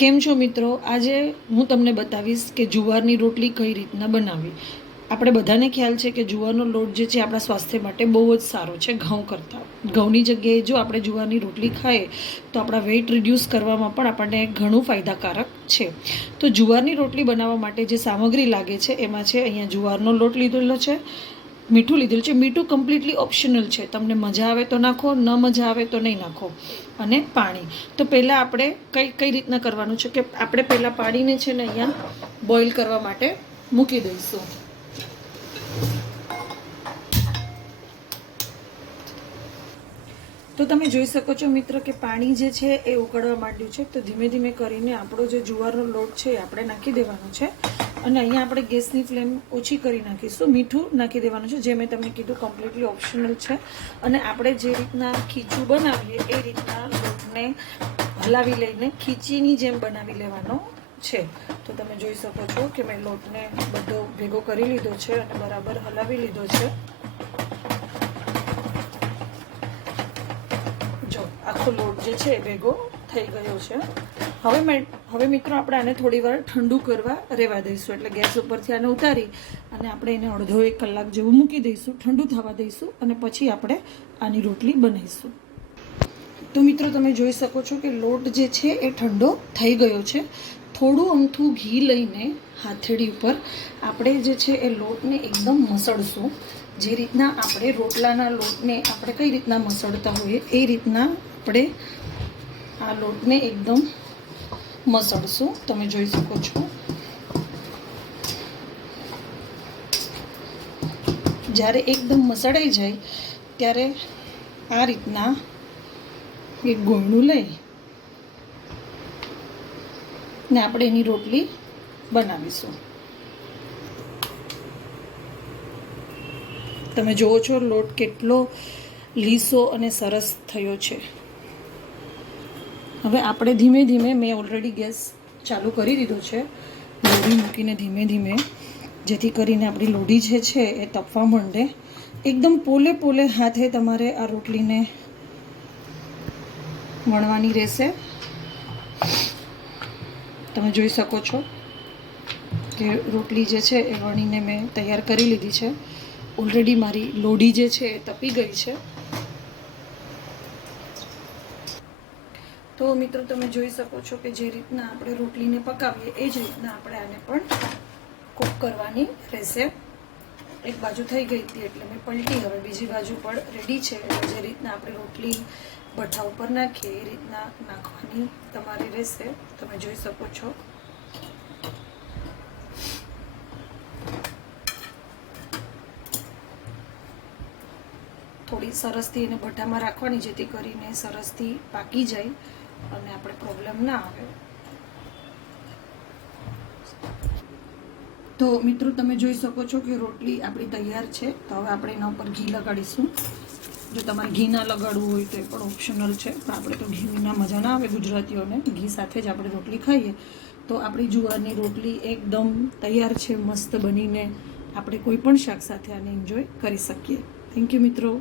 કેમ છો મિત્રો? આજે હું તમને બતાવીશ કે જુવારની રોટલી કઈ રીતના બનાવવી. આપણે બધાને ખ્યાલ છે કે જુવારનો લોટ જે છે આપણા સ્વાસ્થ્ય માટે બહુ જ સારો છે ઘઉં કરતાં. ઘઉંની જગ્યાએ જો આપણે જુવારની રોટલી ખાઈએ તો આપણા વેઇટ રિડ્યુસ કરવામાં પણ આપણને ઘણું ફાયદાકારક છે. તો જુવારની રોટલી બનાવવા માટે જે સામગ્રી લાગે છે એમાં છે અહીંયા જુવારનો લોટ લીધેલો છે, મીઠું લીધેલું છે. મીઠું કમ્પ્લીટલી ઓપ્શનલ છે, તમને મજા આવે તો નાખો, ન મજા આવે તો નહીં નાખો. અને પાણી. તો પહેલાં આપણે કઈ રીતના કરવાનું છે કે આપણે પહેલાં પાણીને છે ને અહીંયા બોઇલ કરવા માટે મૂકી દઈશું. તો તમે જોઈ શકો છો મિત્ર કે પાણી જે છે એ ઉકળવા માંડ્યું છે. તો ધીમે ધીમે કરીને આપણો જે જુવારનો લોટ છે એ આપણે નાખી દેવાનો છે. અને અહીંયા આપણે ગેસની ફ્લેમ ઓછી કરી નાખીશું. મીઠું નાખી દેવાનું છે, જે મેં તમને કીધું કમ્પ્લીટલી ઓપ્શનલ છે. અને આપણે જે રીતના ખીચું બનાવીએ એ રીતના લોટને હલાવી લઈને ખીચીની જેમ બનાવી લેવાનો છે. તો તમે જોઈ શકો છો કે મેં લોટને બધો ભેગો કરી લીધો છે અને બરાબર હલાવી લીધો છે. જો આખો લોટ જે છે ભેગો થઈ ગયો છે. હવે મિત્રો આપણે આને થોડી વાર ઠંડુ કરવા રહેવા દઈશું. એટલે ગેસ ઉપરથી આને ઉતારી અને આપણે એને અડધો 1 કલાક જેવું મૂકી દઈશું, ઠંડુ થવા દઈશું અને પછી આપણે આની રોટલી બનાવીશું. તો મિત્રો તમે જોઈ શકો છો કે લોટ જે છે એ ઠંડો થઈ ગયો છે. થોડું અમથું ઘી લઈને હાથેળી ઉપર આપણે જે છે એ લોટને એકદમ મસળશું. જે રીતના આપણે રોટલાના લોટને આપણે કઈ રીતના મસળતા હોઈએ એ રીતના આપણે આ લોટને એકદમ મસળશું. તમે જોઈ શકો છો. જ્યારે એકદમ મસળાઈ જાય ત્યારે આ રીતના એક ગોળનું લઈ ને આપણે એની રોટલી બનાવીશું. તમે જુઓ છો લોટ કેટલો લીસો અને સરસ થયો છે. હવે આપણે ધીમે ધીમે, મેં ઓલરેડી ગેસ ચાલુ કરી દીધો છે, લોઢી મૂકીને ધીમે ધીમે, જેથી કરીને આપણી લોઢી જે છે એ તપવા માંડે. એકદમ પોલે પોલે હાથે તમારે આ રોટલીને વણવાની રહેશે. તમે જોઈ શકો છો કે રોટલી જે છે એ વણીને મેં તૈયાર કરી લીધી છે. ઓલરેડી મારી લોઢી જે છે એ તપી ગઈ છે. તો મિત્રો તમે જોઈ શકો છો કે જે રીતના આપણે રોટલીને પકાવીએ એ જ રીતના આપણે આને પણ કૂક કરવાની રહેશે. એક બાજુ થઈ ગઈ હતી એટલે મેં પલટી, હવે બીજી બાજુ પણ રેડી છે. જે રીતના આપણે રોટલી ભઠ્ઠા ઉપર નાખીએ એ રીતના નાખવાની તમારે રહેશે. તમે જોઈ શકો છો. થોડી સરસથી એને ભઠ્ઠામાં રાખવાની, જેથી કરીને સરસથી પાકી જાય અને આપણે પ્રોબ્લેમ ના આવે. તો મિત્રો તમે જોઈ શકો છો કે રોટલી આપણી તૈયાર છે. તો હવે આપણે એના ઉપર ઘી લગાડીશું. જો તમારે ઘી ના લગાડવું હોય તો એ પણ ઓપ્શનલ છે, પણ આપણે તો ઘી વિના મજા ના આવે ગુજરાતીઓને. ઘી સાથે જ આપણે રોટલી ખાઈએ. તો આપણી જુવારની રોટલી એકદમ તૈયાર છે, મસ્ત બનીને. આપણે કોઈ પણ શાક સાથે આને એન્જોય કરી શકીએ. થેન્ક યુ મિત્રો.